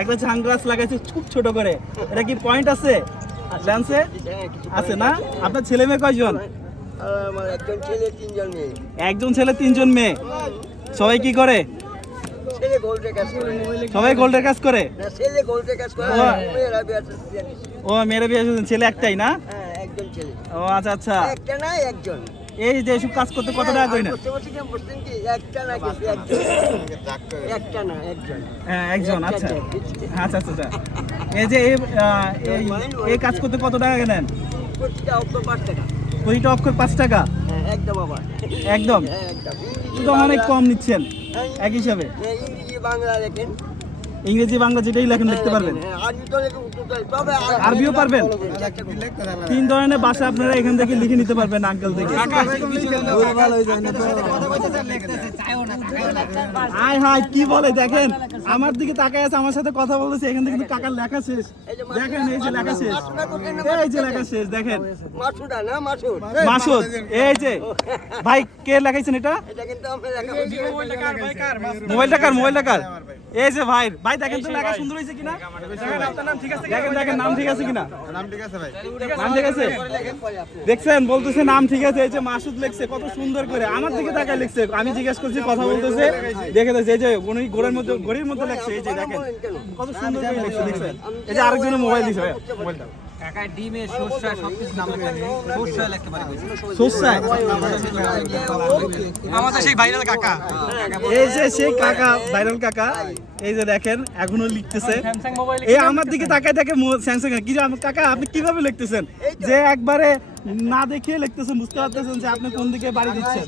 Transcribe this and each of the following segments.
একটা সানগ্লাস লাগাইছে খুব ছোট করে। এটা কি পয়েন্ট আছে? ল্যান্সে আছে না? আপনার ছেলে মেয়ে কয়জন? একজন ছেলে তিনজন মেয়ে। সবাই কি করে? সবাই গোল্ডের কাজ করে? ও। মেয়েরা বিয়ে ছেলে একটাই না? হ্যাঁ ও আচ্ছা আচ্ছা। একটা না একজন। এই যে এসব কাজ করতে কত টাকা করি না একজন। হ্যাঁ একজন আচ্ছা। আচ্ছা আচ্ছা আচ্ছা। এই যে এই এই এই কাজ করতে কত টাকা নেন? প্রতিটা অক্ষর পাঁচ টাকা। হ্যাঁ একদম আবার। একদম? হ্যাঁ একদম। তো অনেক কম নিচ্ছেন এক হিসাবে। বাংলা লেখেন। ইংরেজি বাংলা যেটাই লেখেন লিখতে পারবেন। হ্যাঁ, তবে আর- আরবিও পারবেন? তিন ধরনের ভাষা আপনারা এখান থেকে লিখে নিতে পারবেন আঙ্কেল থেকে। আয় হায় কি বলে দেখেন আমার দিকে তাকায় আছে আমার সাথে কথা বলতেছে এখান থেকে কিন্তু কাকার লেখা শেষ। দেখেন এই যে লেখা শেষ। এই যে লেখা শেষ দেখেন। মাসুদা না মাসুদ মাসুদ এই যে। ভাই কে লেখাইছেন এটা? এটা কিন্তু আমরা লেখা বলছি মোবাইলটা কার মোবাইলটা কার এই যে ভাই ভাই দেখেন তো লেখা সুন্দর হয়েছে কিনা? দেখেন আপনার নাম ঠিক আছে দেখেন দেখেন নাম ঠিক আছে কিনা? নাম ঠিক আছে ভাই। নাম ঠিক আছে? দেখছেন বলতেছে নাম ঠিক আছে এই যে মাসুদ লিখছে কত সুন্দর করে। আমার দিকে তাকায় লিখছে আমি জিজ্ঞেস করছি কথা বলতেছে। দেখে দেখছে এই যে উনি গোড়ের মধ্যে গড়ির মধ্যে লিখছে এই যে দেখেন কত সুন্দর করে লিখছে দেখছেন? এই যে আরেকজনের মোবাইল দিছে ভাই মোবাইলটা কাকা ডিমে সর্ষা সবকিছু নাম লেখা লিখতে পারে কইছে। আমাদের সেই ভাইরাল কাকা। এই যে সেই কাকা ভাইরাল কাকা। এই যে দেখেন এখনও লিখতেছে। এই আমার দিকে তাকায় দেখে স্যামসাং কি কাকা আপনি কীভাবে লিখতেছেন? যে একবারে না দেখে লিখতেছেন বুঝতে পারতেছেন যে আপনি কোন দিকে বাড়ি দিচ্ছেন।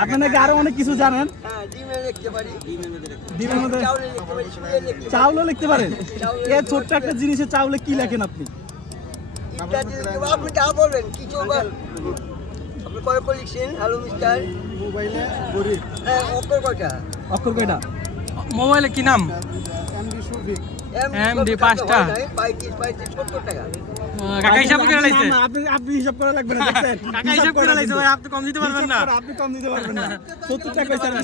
আপনি নাকি আরও অনেক কিছু জানেন? হ্যাঁ চাউলও লিখতে পারেন? এ ছোট্ট একটা জিনিসের চাউলে কি লেখেন আপনি। আপনি যা বলবেন কিছু আপনি কয় কয় লিখছেন? হ্যালো মিস্টার মোবাইলে হ্যাঁ কয়টা? অক্ষর কয়টা? মোবাইলে কি নাম? এম MD পাঁচটা। কাকা হিসাব করে লাইছে? আপনি আপনি হিসাব করা লাগবে না দেখছেন? কাকা হিসাব করে লাইছে ভাই আপনি কম দিতে পারবেন না। আপনি কম দিতে পারবেন না। টাকা টাকা।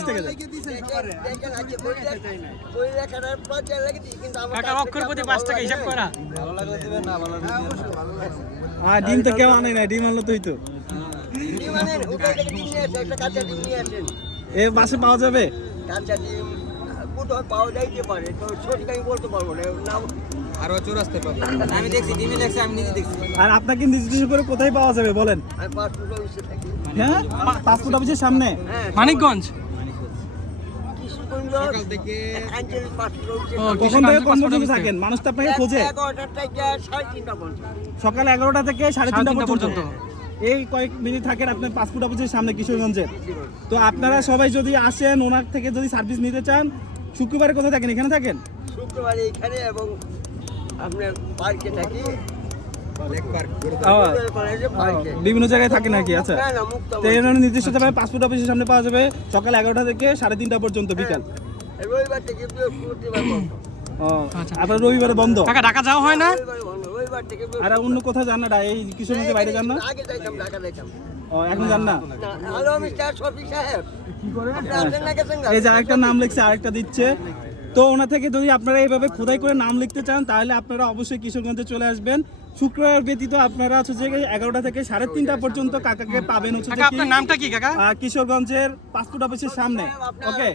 ভালো হিসাব করা। আর ডিম তো কেউ আনে না ডিম আনলো তুই তো। ডিম আনেন, ওখান থেকে ডিম নিয়ে আসেন, একটা কাঁচা ডিম নিয়ে আসেন। এ বাসে পাওয়া যাবে? কাঁচা ডিম কোথাও পাওয়া যাইতে পারে তো সঠিক আমি বলতে পারব না না আরও চুরাস্তে পাবো। আমি দেখছি ডিমে লেখছে আমি নিজে দেখছি। আর আপনাকে নির্দিষ্ট করে কোথায় পাওয়া যাবে বলেন? আমি পাসপোর্ট অফিসে থাকি। হ্যাঁ? পাসপোর্ট অফিসের সামনে? হ্যাঁ। মানিকগঞ্জ? সকাল এগারোটা থেকে সাড়ে তিনটা পর্যন্ত। এই কয়েক মিনিট থাকেন আপনার পাসপোর্ট অফিসের সামনে কিশোরগঞ্জে। তো আপনারা সবাই যদি আসেন ওনার থেকে যদি সার্ভিস নিতে চান শুক্রবারে কোথায় থাকেন? এখানে থাকেন? শুক্রবার এখানে এবং আপনার পার্কে থাকি। বিভিন্ন জায়গায় থাকেন নাকি? আচ্ছা। না না তো এর নির্দিষ্ট সময় পাসপোর্ট অফিসের সামনে পাওয়া যাবে সকাল এগারোটা থেকে সাড়ে তিনটা পর্যন্ত বিকাল। রবিবার থেকে বন্ধ। ও আপনার রবিবারে বন্ধ? ঢাকা যাওয়া হয় না? আর অন্য কোথাও যান না এই কিশোরগঞ্জের বাইরে যান না? আগে যাইতাম ঢাকা যাইতাম ও এখন যান না? হ্যালো মিস্টার শফিক সাহেব? এই যে আরেকটা নাম লিখছে আরেকটা দিচ্ছে। তো ওনা থেকে যদি আপনারা এইভাবে খোদাই করে নাম লিখতে চান তাহলে আপনারা অবশ্যই কিশোরগঞ্জে চলে আসবেন। শুক্রবার ব্যতীত আপনারা হচ্ছে যে এগারোটা থেকে সাড়ে তিনটা পর্যন্ত কাকাকে পাবেন হচ্ছে যে কাকা কি, আপনার নামটা কি কাকা? কিশোরগঞ্জের পাসপোর্ট অফিসের সামনে। ওকে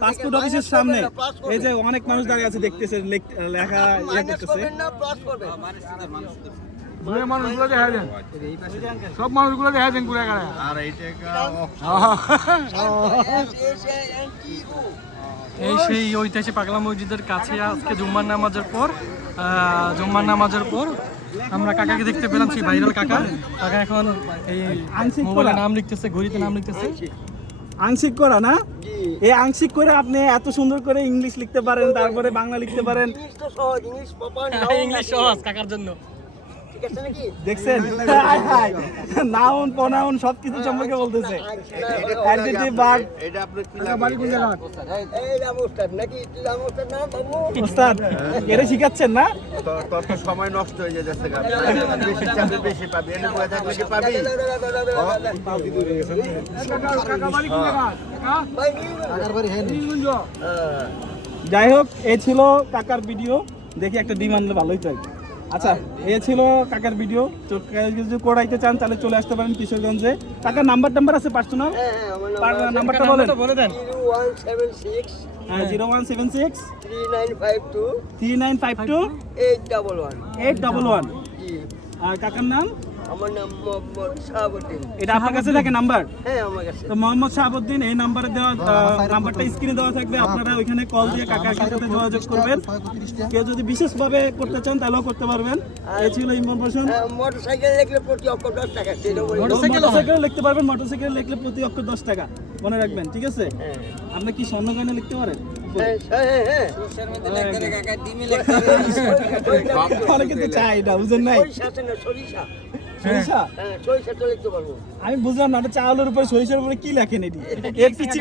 পাসপোর্ট অফিসের সামনে। এই যে অনেক মানুষ দাঁড়িয়ে আছে দেখতেছে লেখা ইয়ে করতেছে মানুষগুলো দেখা সব মানুষগুলো দেখা ঘুরে গেলে এই সেই ঐতিহাসিক পাগলা মসজিদের কাছে আজকে জুম্মার নামাজের পর আহ, জুম্মার নামাজের পর আমরা কাকাকে দেখতে পেলাম সেই ভাইরাল কাকা কাকা এখন এই মোবাইলে নাম লিখতেছে ঘড়িতে নাম লিখতেছে আংশিক করা না। এই আংশিক করে আপনি এত সুন্দর করে ইংলিশ লিখতে পারেন তারপরে বাংলা লিখতে পারেন। ইংলিশ তো সহজ, ইংলিশ proper হ্যাঁ, ইংলিশ সহজ কাকার জন্য। দেখছেন। নাউন প্রনাউন সবকিছু সম্পর্কে বলতেছে। অ্যাডজেক্টিভ ভার্ব এটা আপনি কি বাড়ি কোন জায়গা এই রাম নাকি তুই না বাবু? ওস্তাদ এটা শিখাচ্ছেন না? তোর তোর তো সময় নষ্ট হয়ে যাচ্ছে বেশি চাকরি বেশি পাবি এনে বলে থাকলে কি পাবি? কাকা বাড়ি কোন জায়গা কাকা ভাই নীলগঞ্জ যাই হোক এ ছিল কাকার ভিডিও দেখি একটা ডিম আনলে ভালোই কি। আচ্ছা এ ছিল কাকার ভিডিও তো যদি করাইতে চান তাহলে চলে আসতে পারেন কিশোরগঞ্জে। কাকার নাম্বার টাম্বার আছে পার্সোনাল হ্যাঁ হ্যাঁ আমার নাম্বারটা বলেন। বলে দেন। হ্যাঁ zero one seven six three nine five two three nine five two eight double one. Eight double one. আর কাকার নাম? আমার নাম মোহাম্মদ শাহাবুদ্দিন। এটা আপনার কাছে থাকে নাম্বার? হ্যাঁ আমার কাছে। তো মোহাম্মদ শাহাবুদ্দিন এই নাম্বারে দেওয়া নাম্বারটা স্ক্রিনে দেওয়া থাকবে আপনারা ওইখানে কল দিয়ে কাকার সাথে যোগাযোগ করবেন। কেউ যদি বিশেষভাবে করতে চান তাহলেও করতে পারবেন। এই ছিল ইনফরমেশন মোটর সাইকেল লিখলে প্রতি অক্ষ দশ টাকা মোটরসাইকেল লিখতে পারবেন মোটরসাইকেল লিখলে প্রতি অক্ষর দশ টাকা। মনে রাখবেন ঠিক আছে? হ্যাঁ। আপনি কি স্বর্ণ গয়না লিখতে পারেন? হ্যাঁ হ্যাঁ হ্যাঁ। অনেকে তো চাই না বুঝেন নাই? সরিষা আছে না সরিষা? সরিষা তো লিখতে পারব আমি বুঝলাম না চাউলের উপরে সরিষার উপরে কি লেখেন এটি? এর পিছি